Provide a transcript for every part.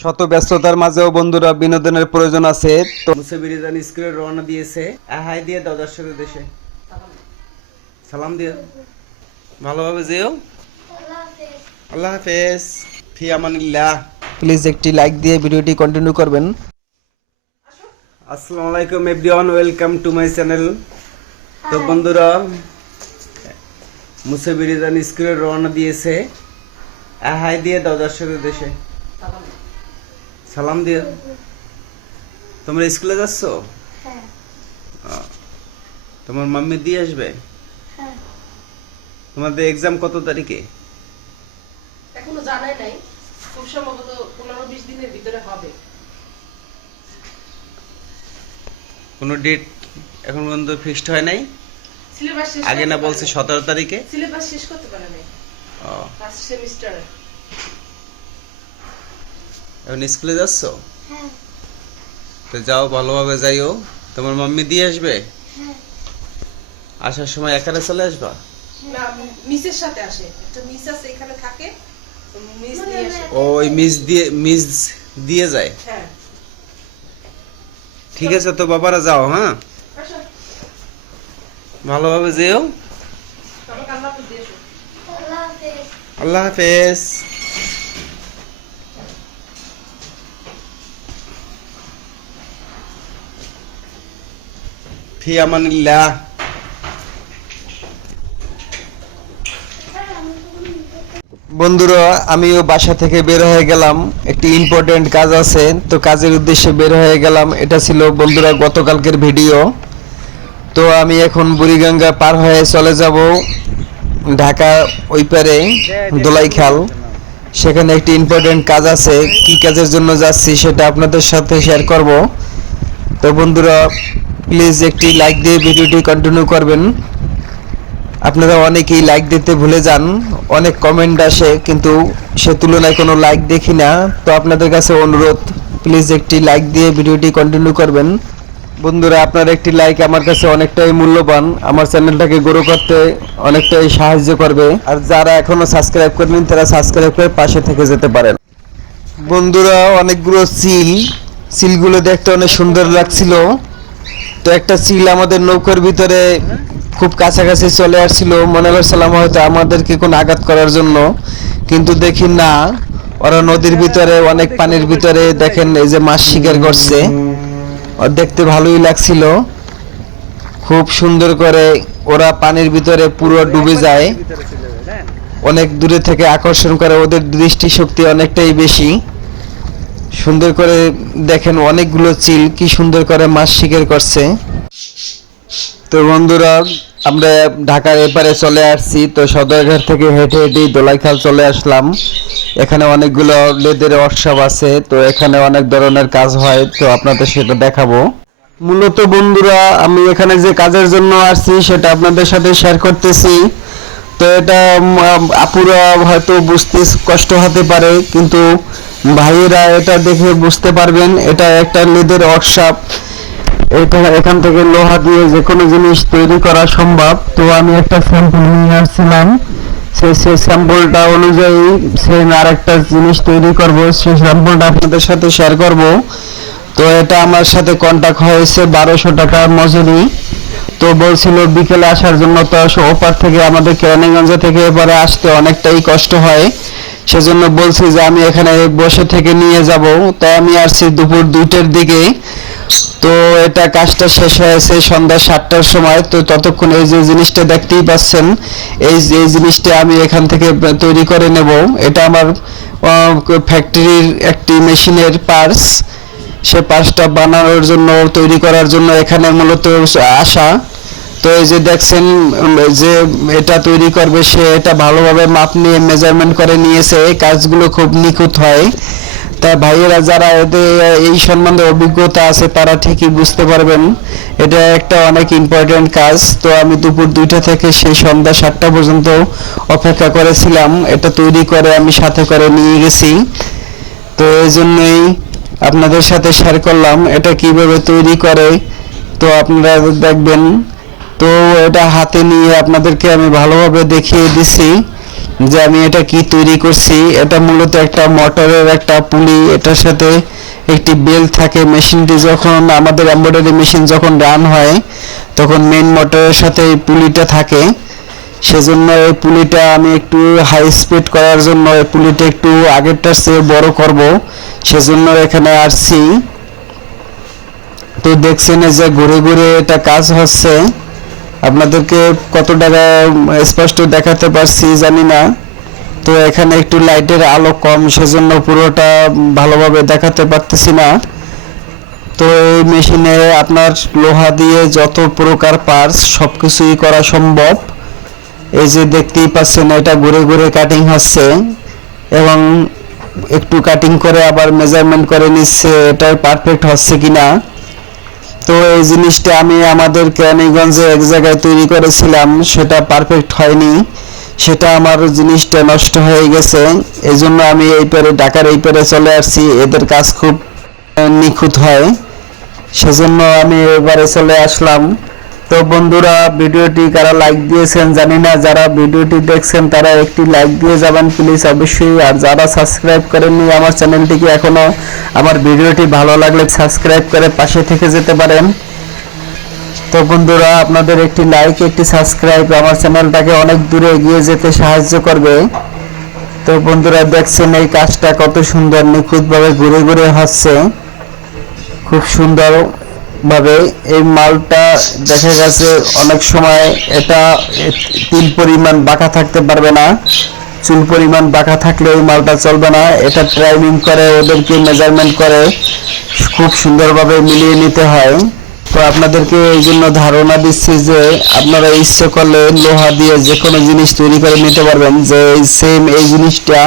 শত ব্যস্ততার মাঝেও বন্ধুরা বিনোদনের প্রয়োজন আছে। তো মুসে বিরিজান স্কুলে রওনা দিয়েছে। হাই দিয়ে দাও দর্শকের দেশে। সালাম দিয়ে ভালোভাবে যেও। আল্লাহ হাফেজ। ফি আমানিল্লাহ প্লিজ একটি লাইক দিয়ে ভিডিওটি কন্টিনিউ করবেন। আসসালামু আলাইকুম everyone welcome to my channel. তো বন্ধুরা মুসে বিরিজান স্কুলে রওনা দিয়েছে। হাই দিয়ে দাও দর্শকের দেশে। সালাম দিয়ে। তোমরা স্কুলে যাচ্ছ? হ্যাঁ। তোমার মাম্মি দিয়ে আসবে? হ্যাঁ। তোমাদের এক্সাম কত তারিখে? এখনও জানাই নাই। খুব সম্ভবত পনেরো বিশ দিনের ভিতরে হবে। কোনো ডেট এখন পর্যন্ত ফিক্সড হয় নাই? আগে না বলছে সতেরো তারিখে? সিলেবাস শেষ করতে পারে নাই ও, ফার্স্ট সেমিস্টার এখন স্কুলে যাচ্ছ? হ্যাঁ। তো যাও ভালোভাবে যাইও। তোমার মাম্মি দিয়ে আসবে? হ্যাঁ। আসার সময় একারে চলে আসবা? না মিসের সাথে আসে। একটা মিস আছে এখানে থাকে। মিস দিয়ে আসে। ওই মিস দিয়ে মিস দিয়ে যায়? হ্যাঁ। ঠিক আছে তো বাবারা যাও হ্যাঁ? আসো। ভালোভাবে যেও। আল্লাহ হাফেজ। ফি আমানিল্লাহ বন্ধুরা, আমিও বাসা থেকে বের হয়ে গেলাম। একটি ইম্পর্টেন্ট কাজ আছে। তো কাজের উদ্দেশ্যে বের হয়ে গেলাম। এটা ছিল বন্ধুরা গতকালকের ভিডিও। তো আমি এখন বুড়িগঙ্গা পার হয়ে চলে যাব ঢাকা ওই পারে, দোলাইখাল। সেখানে একটি ইম্পর্টেন্ট কাজ আছে। কি কাজের জন্য যাচ্ছি সেটা আপনাদের সাথে শেয়ার করব। তো বন্ধুরা প্লিজ একটি লাইক দিয়ে ভিডিওটি কন্টিনিউ করবেন। আপনারা অনেকেই লাইক দিতে ভুলে যান, অনেক কমেন্ট আসে, কিন্তু সে তুলনায় কোনো লাইক দেখি না। তো আপনাদের কাছে অনুরোধ প্লিজ একটি লাইক দিয়ে ভিডিওটি কন্টিনিউ করবেন। বন্ধুরা, আপনার একটি লাইক আমার কাছে অনেকটাই মূল্যবান। আমার চ্যানেলটাকে গ্রো করতে অনেকটাই সাহায্য করবে। আর যারা এখনও সাবস্ক্রাইব করেনি তারা সাবস্ক্রাইব করে পাশে থেকে যেতে পারেন। বন্ধুরা, অনেকগুলো সিল সিলগুলো দেখতে অনেক সুন্দর লাগছিল। তো একটা চিল আমাদের নৌকার ভিতরে খুব কাছাকাছি চলে আসছিল। মনে করছিলাম হয়তো আমাদেরকে কোনো আঘাত করার জন্য। কিন্তু দেখি না, ওরা নদীর ভিতরে, অনেক পানির ভিতরে দেখেন এই যে মাছ শিকার করছে। ওর দেখতে ভালোই লাগছিল। খুব সুন্দর করে ওরা পানির ভিতরে পুরো ডুবে যায়। অনেক দূরে থেকে আকর্ষণ করে ওদের দৃষ্টিশক্তি অনেকটাই বেশি। সুন্দর করে দেখেন অনেকগুলো চিল, কি সুন্দর করে মাছ শিকার করছে। তো বন্ধুরা, আমরা ঢাকার এপারে চলে আসছি, তো সদরঘাট থেকে হেঁটে হেঁটেই দোলাইখাল চলে আসলাম। এখানে অনেকগুলো লেদের ওয়ার্কশপ আছে, তো এখানে অনেক ধরনের কাজ হয়, তো আপনাদের সেটা দেখাবো। মূলত বন্ধুরা, আমি এখানে যে কাজের জন্য আসছি, সেটা আপনাদের সাথে শেয়ার করতেছি। তো এটা আপুরা হয়তো বুঝতে কষ্ট হতে পারে, কিন্তু ভাইয়েরা, এটা দেখে বুঝতে পারবেন, এটা একটা লেদের ওয়ার্কশপ এটা এখান থেকে লোহা দিয়ে যে কোনো জিনিস তৈরি করা সম্ভব। তো আমি একটা স্যাম্পল নিয়ে আসছিলাম। সেই সেই স্যাম্পলটা অনুযায়ী সে আর একটা জিনিস তৈরি করব। সেই স্যাম্পলটা আপনাদের সাথে শেয়ার করব। তো এটা আমার সাথে কন্টাক্ট হয়েছে বারোশো টাকা মজুরি। তো বলছিল বিকেলে আসার জন্য, তো ওপার থেকে আমাদের কেরানীগঞ্জ থেকে এবারে আসতে অনেকটাই কষ্ট হয়। সেজন্য বলছি যে আমি এখানে বসে থেকে নিয়ে যাব। তাই আমি আসছি দুপুর দুইটার দিকে। তো এটা কাজটা শেষ হয়েছে সন্ধ্যা সাতটার সময়। তো ততক্ষণ এই যে জিনিসটা দেখতেই পাচ্ছেন, এই যে জিনিসটা আমি এখান থেকে তৈরি করে নেব। এটা আমার ফ্যাক্টরির একটি মেশিনের পার্স সে পার্সটা বানানোর জন্য, তৈরি করার জন্য এখানে মূলত আসা। তো এই যে দেখছেন যে এটা তৈরি করবে সে, এটা ভালোভাবে মাপ নিয়ে মেজারমেন্ট করে নিয়েছে, এই কাজগুলো খুব নিখুঁত হয়। তা ভাইয়েরা যারা এদের, এই সম্বন্ধে অভিজ্ঞতা আছে, তারা ঠিকই বুঝতে পারবেন। এটা একটা অনেক ইম্পর্টেন্ট কাজ। তো আমি দুপুর দুইটা থেকে সেই সন্ধ্যা সাতটা পর্যন্ত অপেক্ষা করেছিলাম। এটা তৈরি করে আমি সাথে করে নিয়ে গেছি। তো এই জন্যই আপনাদের সাথে শেয়ার করলাম। এটা কীভাবে তৈরি করে, তো আপনারা দেখবেন তো এটা হাতে নিয়ে আপনাদেরকে আমি ভালোভাবে দেখিয়ে দিছি যে আমি এটা কি তৈরি করছি। এটা মূলত একটা মোটরের একটা পুলি, এটার সাথে একটি বেল থাকে। মেশিনটি যখন, আমাদের এমব্রয়ডারি মেশিন যখন রান হয়, তখন মেন মোটরের সাথে এই পুলিটা থাকে। সেজন্য এই পুলিটা আমি একটু হাই স্পিড করার জন্য এই পুলিটা একটু আগেরটার চেয়ে বড় করব। সেজন্য এখানে আসছি। তো দেখছেন যে ঘুরে ঘুরে এটা কাজ হচ্ছে। আপনাদেরকে কত টাকা স্পষ্ট দেখাতে পারছি জানি না। তো এখানে একটু লাইটের আলো কম, সেজন্য পুরোটা ভালোভাবে দেখাতে পারতেছি না। তো এই মেশিনে আপনার লোহা দিয়ে যত প্রকার পার্টস সব কিছুই করা সম্ভব। এই যে দেখতেই পাচ্ছেন, এটা ঘুরে ঘুরে কাটিং হচ্ছে এবং একটু কাটিং করে আবার মেজারমেন্ট করে নিচ্ছে এটা পারফেক্ট হচ্ছে কিনা। তো এই জিনিসটা আমি আমাদের কেরানীগঞ্জে এক জায়গায় তৈরি করেছিলাম, সেটা পারফেক্ট হয়নি। সেটা আমার জিনিসটা নষ্ট হয়ে গেছে। এই জন্য আমি এই পারে, ঢাকার এই পারে চলে আসছি। এদের কাজ খুব নিখুঁত হয়। সেজন্য আমি এবারে চলে আসলাম। তো বন্ধুরা, ভিডিওটি কারা লাইক দিয়েছেন জানি না, যারা ভিডিওটি দেখছেন তারা একটি লাইক দিয়ে যাবেন প্লিজ অবশ্যই, আর যারা সাবস্ক্রাইব করেননি আমার চ্যানেলটিকে এখনও, আমার ভিডিওটি ভালো লাগলে সাবস্ক্রাইব করে পাশে থেকে যেতে পারেন। তো বন্ধুরা, আপনাদের একটি লাইক একটি সাবস্ক্রাইব আমার চ্যানেলটাকে অনেক দূরে এগিয়ে যেতে সাহায্য করবে। তো বন্ধুরা, দেখছেন এই কাজটা কত সুন্দর, নিখুঁতভাবে ঘুরে ঘুরে হচ্ছে। খুব সুন্দর ভাবে এই মালটা দেখা গেছে অনেক সময় এটা তিল পরিমাণ বাঁকা থাকতে পারবে না, চুল পরিমাণ বাঁকা থাকলে এই মালটা চলবে না। এটা ট্রাইমিং করে, ওদেরকে মেজারমেন্ট করে, খুব সুন্দরভাবে মিলিয়ে নিতে হয়। তো আপনাদেরকে এই জন্য ধারণা দিচ্ছি যে আপনারা ইচ্ছে করলে লোহা দিয়ে যে কোনো জিনিস তৈরি করে নিতে পারবেন, যে সেম এই জিনিসটা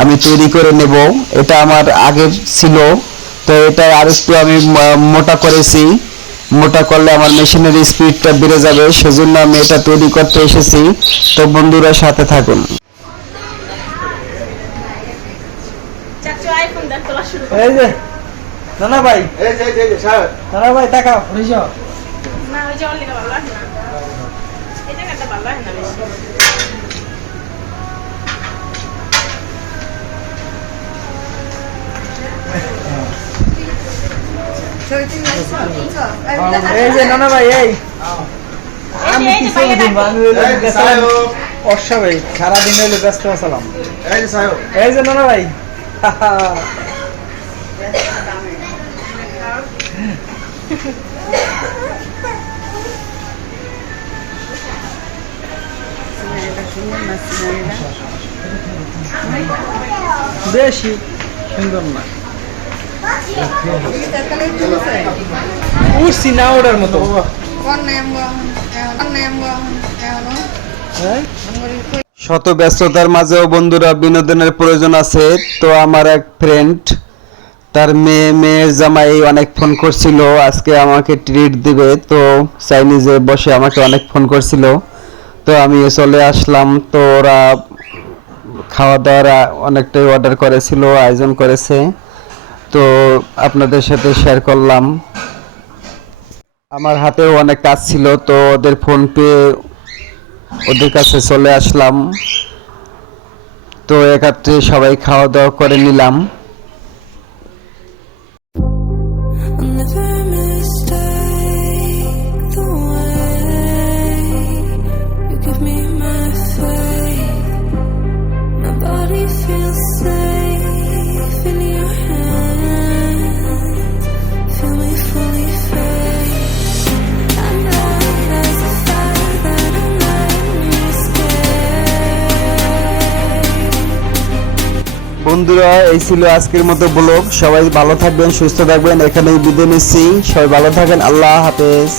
আমি তৈরি করে নেব। এটা আমার আগের ছিল। তো এটা আরেকটু আমি ম- মোটা করেছি। মোটা করলে আমার মেশিনের স্পিডটা বেড়ে যাবে সেজন্য আমি এটা তৈরি করতে এসেছি। তো বন্ধুরা সাথে থাকুন। চাচু আইফোন দেখ তোলা শুরু এই যে নানা ভাই। এই যে এই যে স্যার। নানা ভাই তাকাও বুঝছ না ওই যে অলিকা ভালো লাগে না। এই জায়গাটা ভালো লাগে না বেশি। এই যে নানা ভাই এই। আমি কিছু ভাইয়া আমি হইল সারাদিন হইল ব্যস্ত আছিলাম এই যে সাহেব এই যে নানা ভাই। বেশি সুন্দর না। না মতো। শত ব্যস্ততার মাঝেও বন্ধুরা বিনোদনের প্রয়োজন আছে, তো আমার এক ফ্রেন্ড তার মেয়ে, মেয়ের জামাই অনেক ফোন করছিল, আজকে আমাকে ট্রিট দিবে, তো চাইনিজে বসে আমাকে অনেক ফোন করছিল। তো আমি চলে আসলাম, তো ওরা খাওয়া দাওয়ার অনেকটাই অর্ডার করেছিল, আয়োজন করেছে। তো আপনাদের সাথে শেয়ার করলাম। আমার হাতেও অনেক কাজ ছিল, তো ওদের ফোন পেয়ে ওদের কাছে চলে আসলাম। তো একাত্রে সবাই খাওয়া দাওয়া করে নিলাম। বন্ধুরা, এই ছিল আজকের মতো ব্লগ। সবাই ভালো থাকবেন, সুস্থ থাকবেন। এখানেই বিদায় নিচ্ছি। সবাই ভালো থাকেন। আল্লাহ হাফেজ।